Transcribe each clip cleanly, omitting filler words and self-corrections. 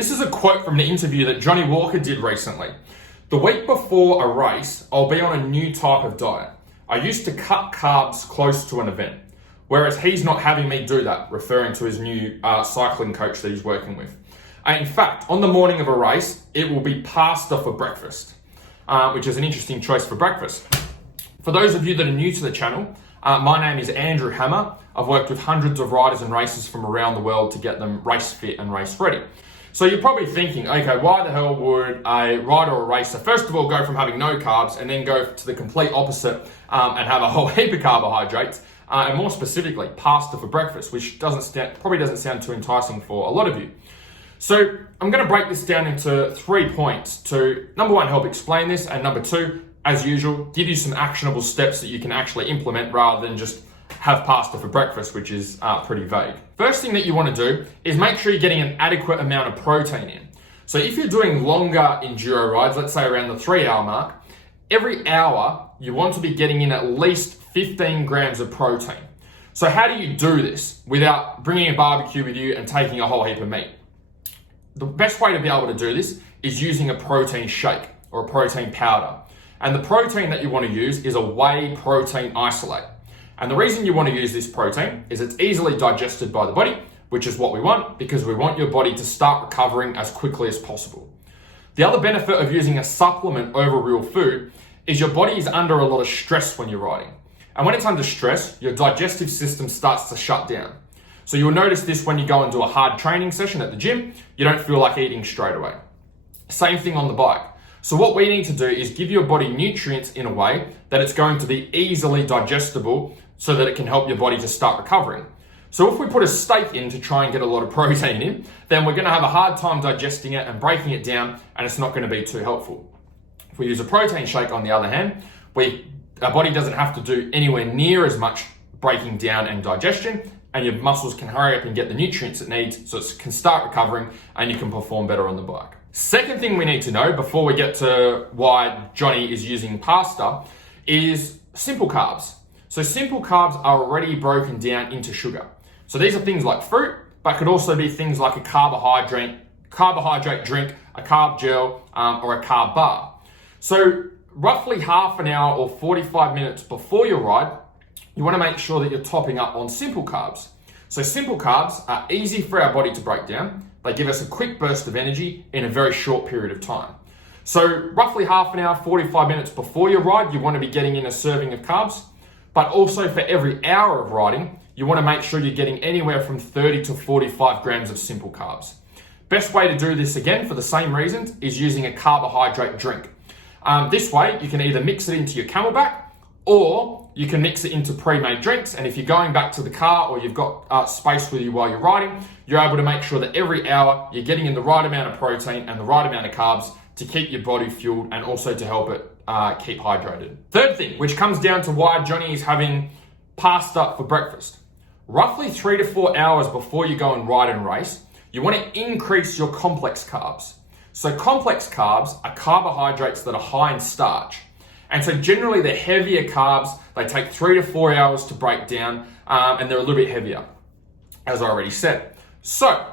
This is a quote from an interview that Jonny Walker did recently. The week before a race, I'll be on a new type of diet. I used to cut carbs close to an event, whereas he's not having me do that, referring to his new cycling coach that he's working with. In fact, on the morning of a race, it will be pasta for breakfast, which is an interesting choice for breakfast. For those of you that are new to the channel, my name is Andrew Hammer. I've worked with hundreds of riders and racers from around the world to get them race fit and race ready. So you're probably thinking, okay, why the hell would a rider or a racer, first of all, go from having no carbs and then go to the complete opposite and have a whole heap of carbohydrates, and more specifically, pasta for breakfast, which probably doesn't sound too enticing for a lot of you. So I'm going to break this down into 3 points to, number one, help explain this, and number two, as usual, give you some actionable steps that you can actually implement rather than just have pasta for breakfast, which is pretty vague. First thing that you want to do is make sure you're getting an adequate amount of protein in. So if you're doing longer enduro rides, let's say around the 3-hour mark, every hour you want to be getting in at least 15 grams of protein. So how do you do this without bringing a barbecue with you and taking a whole heap of meat? The best way to be able to do this is using a protein shake or a protein powder. And the protein that you want to use is a whey protein isolate. And the reason you want to use this protein is it's easily digested by the body, which is what we want because we want your body to start recovering as quickly as possible. The other benefit of using a supplement over real food is your body is under a lot of stress when you're riding. And when it's under stress, your digestive system starts to shut down. So you'll notice this when you go and do a hard training session at the gym, you don't feel like eating straight away. Same thing on the bike. So what we need to do is give your body nutrients in a way that it's going to be easily digestible so that it can help your body to start recovering. So if we put a steak in to try and get a lot of protein in, then we're going to have a hard time digesting it and breaking it down, and it's not going to be too helpful. If we use a protein shake, on the other hand, our body doesn't have to do anywhere near as much breaking down and digestion, and your muscles can hurry up and get the nutrients it needs so it can start recovering and you can perform better on the bike. Second thing we need to know before we get to why Jonny is using pasta is simple carbs. So simple carbs are already broken down into sugar. So these are things like fruit, but could also be things like a carbohydrate drink, a carb gel, or a carb bar. So roughly half an hour or 45 minutes before your ride, you want to make sure that you're topping up on simple carbs. So simple carbs are easy for our body to break down. They give us a quick burst of energy in a very short period of time. So roughly half an hour, 45 minutes before your ride, you want to be getting in a serving of carbs. But also for every hour of riding, you want to make sure you're getting anywhere from 30 to 45 grams of simple carbs. Best way to do this, again, for the same reasons, is using a carbohydrate drink. This way, you can either mix it into your Camelback or you can mix it into pre-made drinks. And if you're going back to the car or you've got space with you while you're riding, you're able to make sure that every hour you're getting in the right amount of protein and the right amount of carbs to keep your body fueled and also to help it keep hydrated. Third thing, which comes down to why Jonny is having pasta for breakfast. Roughly 3 to 4 hours before you go and ride and race, you want to increase your complex carbs. So complex carbs are carbohydrates that are high in starch. And so generally they're heavier carbs. They take 3 to 4 hours to break down, and they're a little bit heavier, as I already said. So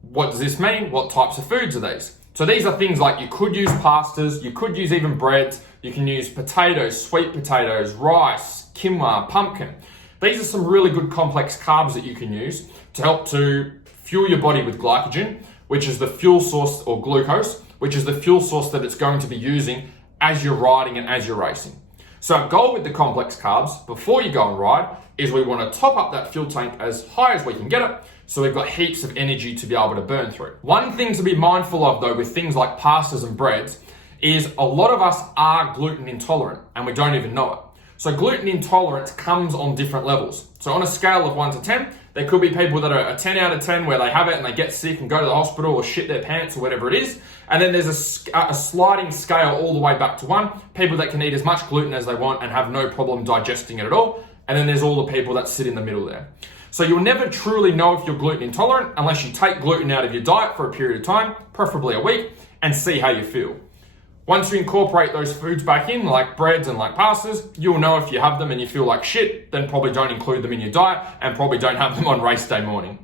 what does this mean? What types of foods are these? So these are things like you could use pastas, you could use even breads, you can use potatoes, sweet potatoes, rice, quinoa, pumpkin. These are some really good complex carbs that you can use to help to fuel your body with glycogen, which is the fuel source, or glucose, which is the fuel source that it's going to be using as you're riding and as you're racing. So our goal with the complex carbs before you go and ride is we want to top up that fuel tank as high as we can get it, so we've got heaps of energy to be able to burn through. One thing to be mindful of though with things like pastas and breads is a lot of us are gluten intolerant and we don't even know it. So gluten intolerance comes on different levels. So on a scale of 1 to 10, there could be people that are a 10 out of 10 where they have it and they get sick and go to the hospital or shit their pants or whatever it is. And then there's a sliding scale all the way back to 1, people that can eat as much gluten as they want and have no problem digesting it at all. And then there's all the people that sit in the middle there. So you'll never truly know if you're gluten intolerant unless you take gluten out of your diet for a period of time, preferably a week, and see how you feel. Once you incorporate those foods back in, like breads and like pastas, you'll know if you have them and you feel like shit, then probably don't include them in your diet and probably don't have them on race day morning.